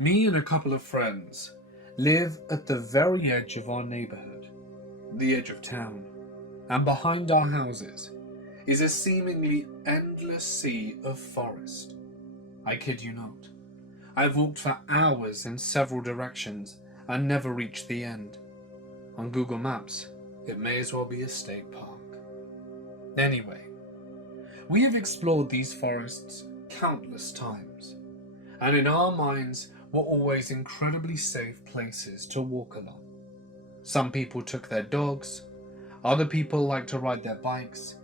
Me and a couple of friends live at the very edge of our neighborhood, the edge of town, and behind our houses is a seemingly endless sea of forest. I kid you not. I've walked for hours in several directions and never reached the end. On Google Maps, it may as well be a state park. Anyway, we have explored these forests countless times, and in our minds were always incredibly safe places to walk along. Some people took their dogs, other people liked to ride their bikes,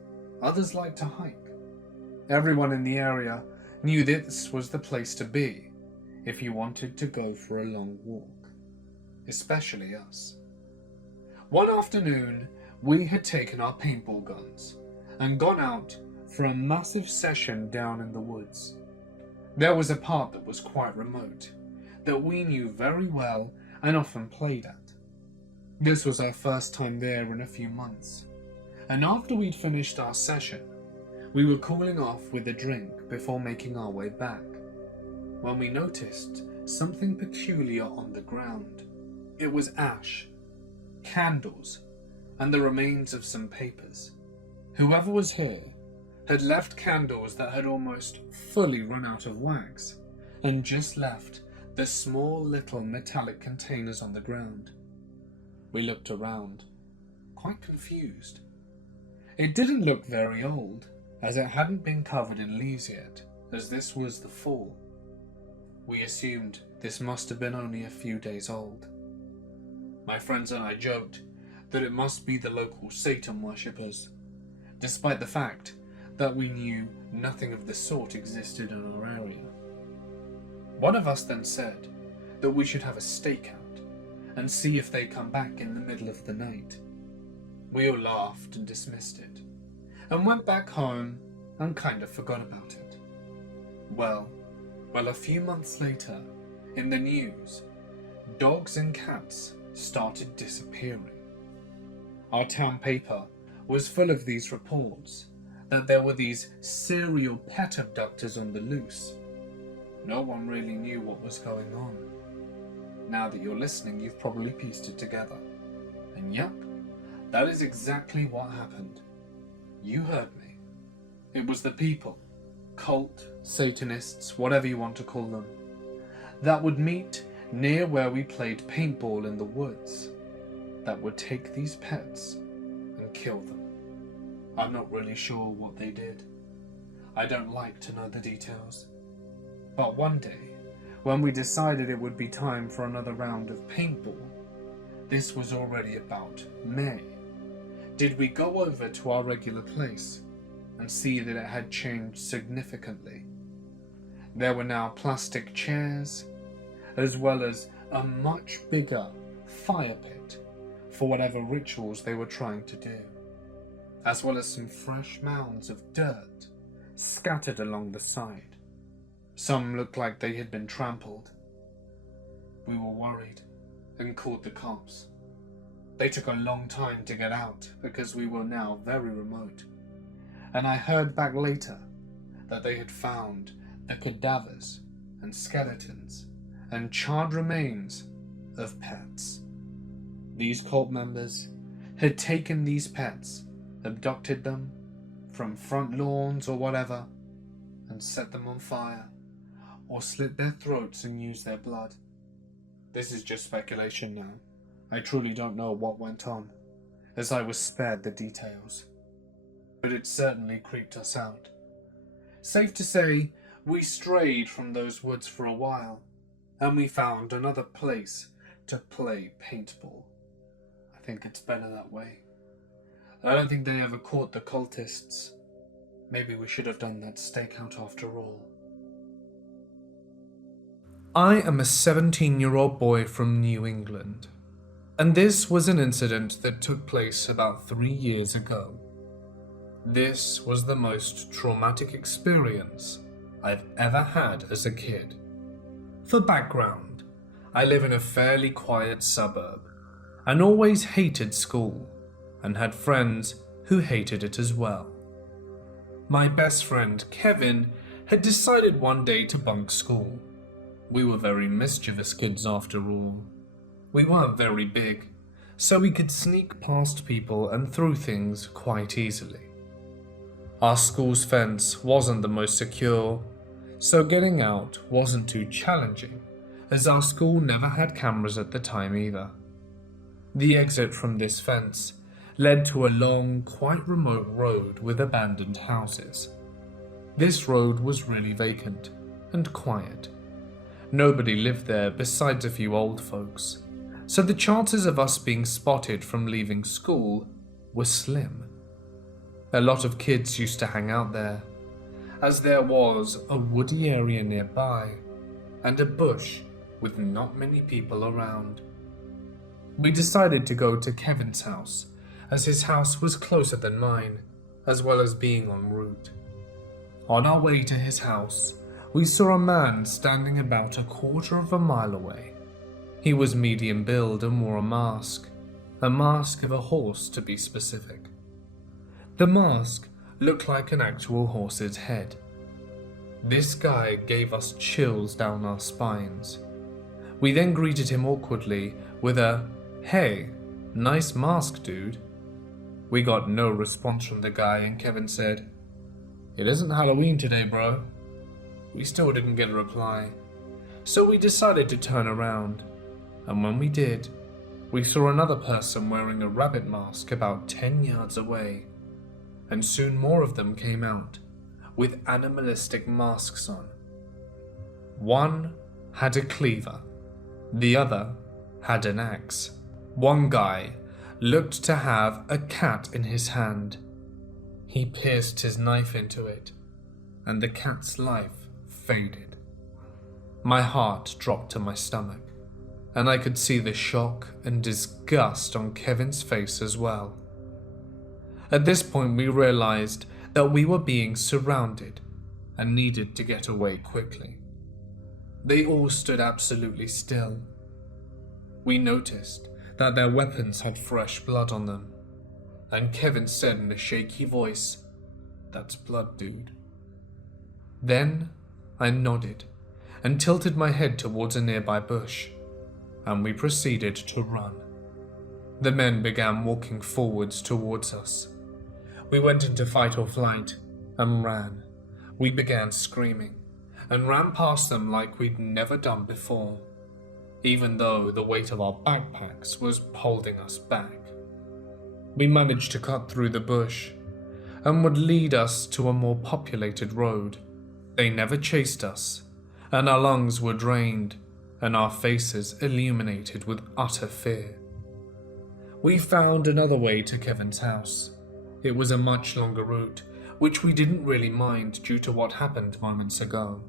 others liked to hike. Everyone in the area knew this was the place to be if you wanted to go for a long walk, especially us. One afternoon, we had taken our paintball guns and gone out for a massive session down in the woods. There was a part that was quite remote, that we knew very well and often played at. This was our first time there in a few months, and after we'd finished our session, we were cooling off with a drink before making our way back, when we noticed something peculiar on the ground. It was ash, candles, and the remains of some papers. Whoever was here had left candles that had almost fully run out of wax, and just left the small little metallic containers on the ground. We looked around, quite confused. It didn't look very old, as it hadn't been covered in leaves yet, as this was the fall. We assumed this must have been only a few days old. My friends and I joked that it must be the local Satan worshippers, despite the fact that we knew nothing of the sort existed in our area. One of us then said that we should have a stakeout and see if they come back in the middle of the night. We all laughed and dismissed it, and went back home and kind of forgot about it. Well, a few months later, in the news, dogs and cats started disappearing. Our town paper was full of these reports that there were these serial pet abductors on the loose. No one really knew what was going on. Now that you're listening, you've probably pieced it together. And yep, that is exactly what happened. You heard me. It was the people, cult, Satanists, whatever you want to call them, that would meet near where we played paintball in the woods, that would take these pets and kill them. I'm not really sure what they did. I don't like to know the details. But one day, when we decided it would be time for another round of paintball, this was already about May, did we go over to our regular place and see that it had changed significantly. There were now plastic chairs, as well as a much bigger fire pit for whatever rituals they were trying to do, as well as some fresh mounds of dirt scattered along the side. Some looked like they had been trampled. We were worried and called the cops. They took a long time to get out because we were now very remote, and I heard back later that they had found the cadavers and skeletons and charred remains of pets. These cult members had taken these pets, abducted them from front lawns or whatever, and set them on fire, or slit their throats and used their blood. This is just speculation now. I truly don't know what went on, as I was spared the details. But it certainly creeped us out. Safe to say, we strayed from those woods for a while, and we found another place to play paintball. I think it's better that way. I don't think they ever caught the cultists. Maybe we should have done that stakeout after all. I am a 17-year-old boy from New England, and this was an incident that took place about 3 years ago. This was the most traumatic experience I've ever had as a kid. For background, I live in a fairly quiet suburb and always hated school and had friends who hated it as well. My best friend, Kevin, had decided one day to bunk school. We were very mischievous kids after all. We weren't very big, so we could sneak past people and through things quite easily. Our school's fence wasn't the most secure, so getting out wasn't too challenging, as our school never had cameras at the time either. The exit from this fence led to a long, quite remote road with abandoned houses. This road was really vacant and quiet. Nobody lived there besides a few old folks, so the chances of us being spotted from leaving school were slim. A lot of kids used to hang out there, as there was a woody area nearby and a bush with not many people around. We decided to go to Kevin's house, as his house was closer than mine, as well as being en route. On our way to his house, we saw a man standing about 1/4 of a mile away. He was medium build and wore a mask of a horse to be specific. The mask looked like an actual horse's head. This guy gave us chills down our spines. We then greeted him awkwardly with a, "Hey, nice mask, dude." We got no response from the guy, and Kevin said, "It isn't Halloween today, bro." We still didn't get a reply, so we decided to turn around, and when we did, we saw another person wearing a rabbit mask about 10 yards away, and soon more of them came out, with animalistic masks on. One had a cleaver, the other had an axe. One guy looked to have a cat in his hand. He pierced his knife into it, and the cat's life faded. My heart dropped to my stomach, and I could see the shock and disgust on Kevin's face as well. At this point, we realized that we were being surrounded and needed to get away quickly. They all stood absolutely still. We noticed that their weapons had fresh blood on them, and Kevin said in a shaky voice, "That's blood, dude." Then I nodded and tilted my head towards a nearby bush, and we proceeded to run. The men began walking forwards towards us. We went into fight or flight and ran. We began screaming and ran past them like we'd never done before, even though the weight of our backpacks was holding us back. We managed to cut through the bush and would lead us to a more populated road. They never chased us, and our lungs were drained and our faces illuminated with utter fear. We found another way to Kevin's house. It was a much longer route, which we didn't really mind due to what happened moments ago.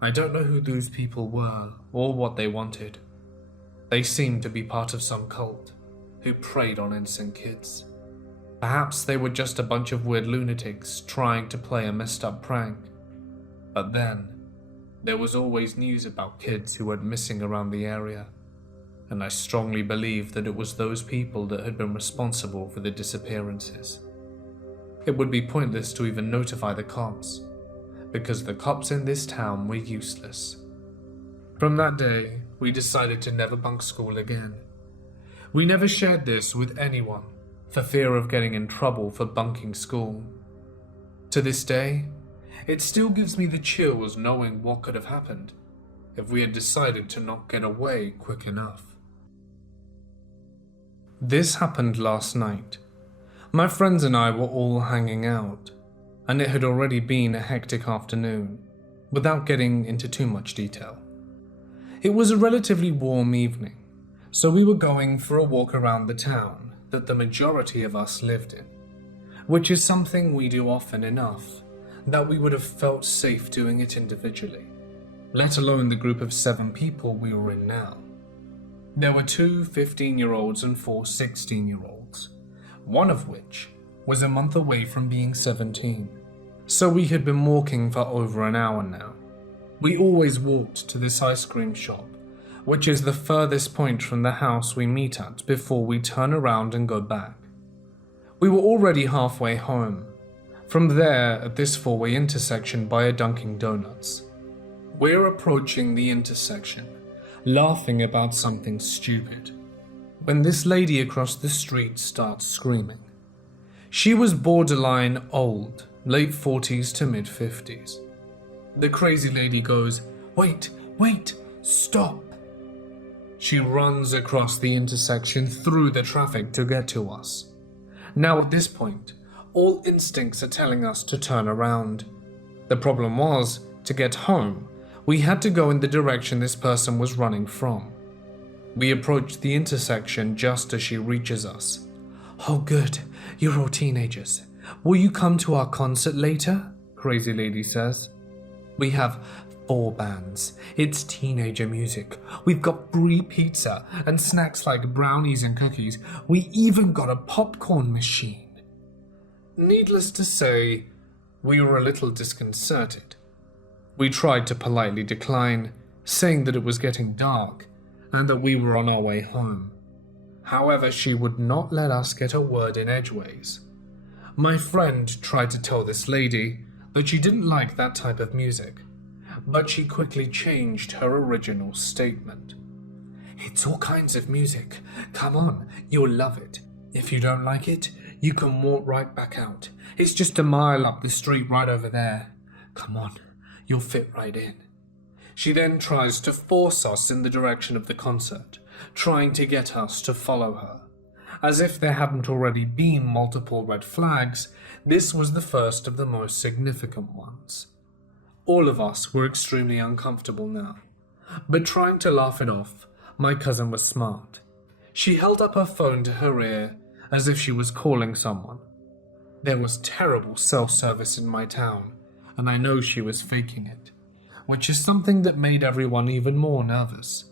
I don't know who those people were or what they wanted. They seemed to be part of some cult who preyed on innocent kids. Perhaps they were just a bunch of weird lunatics trying to play a messed up prank. But then, there was always news about kids who went missing around the area, and I strongly believe that it was those people that had been responsible for the disappearances. It would be pointless to even notify the cops, because the cops in this town were useless. From that day, we decided to never bunk school again. We never shared this with anyone, for fear of getting in trouble for bunking school. To this day, it still gives me the chills knowing what could have happened if we had decided to not get away quick enough. This happened last night. My friends and I were all hanging out, and it had already been a hectic afternoon, without getting into too much detail. It was a relatively warm evening, so we were going for a walk around the town that the majority of us lived in, which is something we do often enough that we would have felt safe doing it individually, let alone the group of 7 people we were in now. There were 2 15-year-olds and 4 16-year-olds, one of which was a month away from being 17, so we had been walking for over an hour now. We always walked to this ice cream shop, which is the furthest point from the house we meet at before we turn around and go back. We were already halfway home. From there, at this 4-way intersection by a Dunkin' Donuts. We're approaching the intersection, laughing about something stupid, when this lady across the street starts screaming. She was borderline old, late 40s to mid 50s. The crazy lady goes, "Wait, stop." She runs across the intersection through the traffic to get to us. Now at this point, all instincts are telling us to turn around. The problem was, to get home, we had to go in the direction this person was running from. We approach the intersection just as she reaches us. "Oh good, you're all teenagers. Will you come to our concert later?" Crazy lady says. "We have 4 bands. It's teenager music. We've got free pizza and snacks like brownies and cookies. We even got a popcorn machine." Needless to say, we were a little disconcerted. We tried to politely decline, saying that it was getting dark and that we were on our way home. However, she would not let us get a word in edgeways. My friend tried to tell this lady that she didn't like that type of music, but she quickly changed her original statement. "It's all kinds of music. Come on, you'll love it. If you don't like it, you can walk right back out. It's just a mile up the street right over there. Come on, you'll fit right in." She then tries to force us in the direction of the concert, trying to get us to follow her. As if there hadn't already been multiple red flags, this was the first of the most significant ones. All of us were extremely uncomfortable now, but trying to laugh it off, my cousin was smart. She held up her phone to her ear as if she was calling someone. There was terrible self-service in my town, and I know she was faking it, which is something that made everyone even more nervous.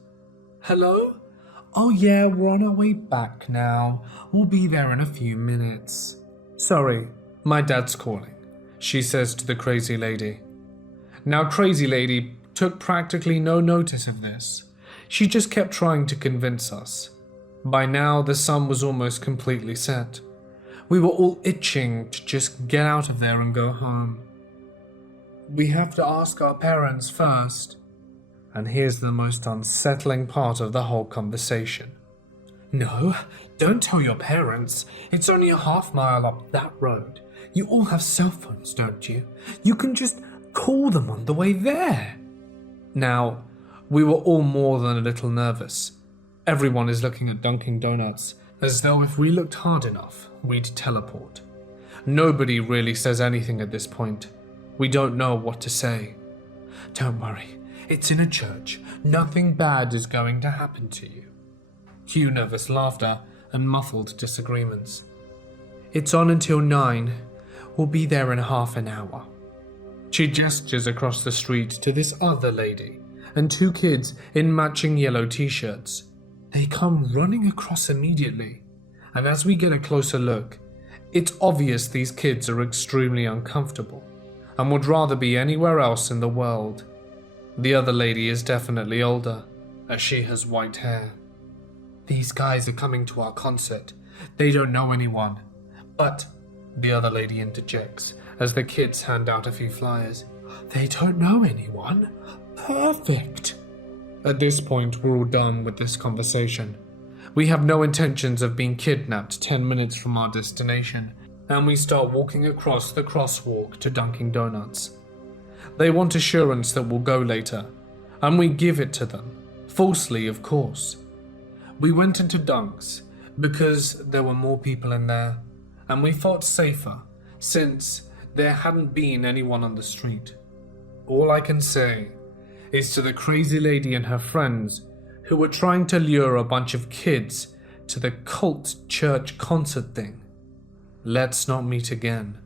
"Hello? Oh yeah, we're on our way back now. We'll be there in a few minutes." "Sorry, my dad's calling," she says to the crazy lady. Now, crazy lady took practically no notice of this. She just kept trying to convince us. By now, the sun was almost completely set. We were all itching to just get out of there and go home. "We have to ask our parents first." And here's the most unsettling part of the whole conversation. "No, don't tell your parents. It's only a half-mile up that road. You all have cell phones, don't you? You can just call them on the way there." Now, we were all more than a little nervous. Everyone is looking at Dunkin' Donuts, as though if we looked hard enough, we'd teleport. Nobody really says anything at this point. We don't know what to say. "Don't worry, it's in a church. Nothing bad is going to happen to you." Cue nervous laughter and muffled disagreements. "It's on until 9. We'll be there in half an hour." She gestures across the street to this other lady and 2 kids in matching yellow t-shirts. They come running across immediately, and as we get a closer look, it's obvious these kids are extremely uncomfortable and would rather be anywhere else in the world. The other lady is definitely older, as she has white hair. "These guys are coming to our concert. They don't know anyone." "But," the other lady interjects, as the kids hand out a few flyers, "they don't know anyone? Perfect." At this point, we're all done with this conversation. We have no intentions of being kidnapped 10 minutes from our destination, and we start walking across the crosswalk to Dunkin' Donuts. They want assurance that we'll go later, and we give it to them, falsely of course. We went into Dunk's because there were more people in there, and we felt safer since there hadn't been anyone on the street. All I can say is to the crazy lady and her friends who were trying to lure a bunch of kids to the cult church concert thing, let's not meet again.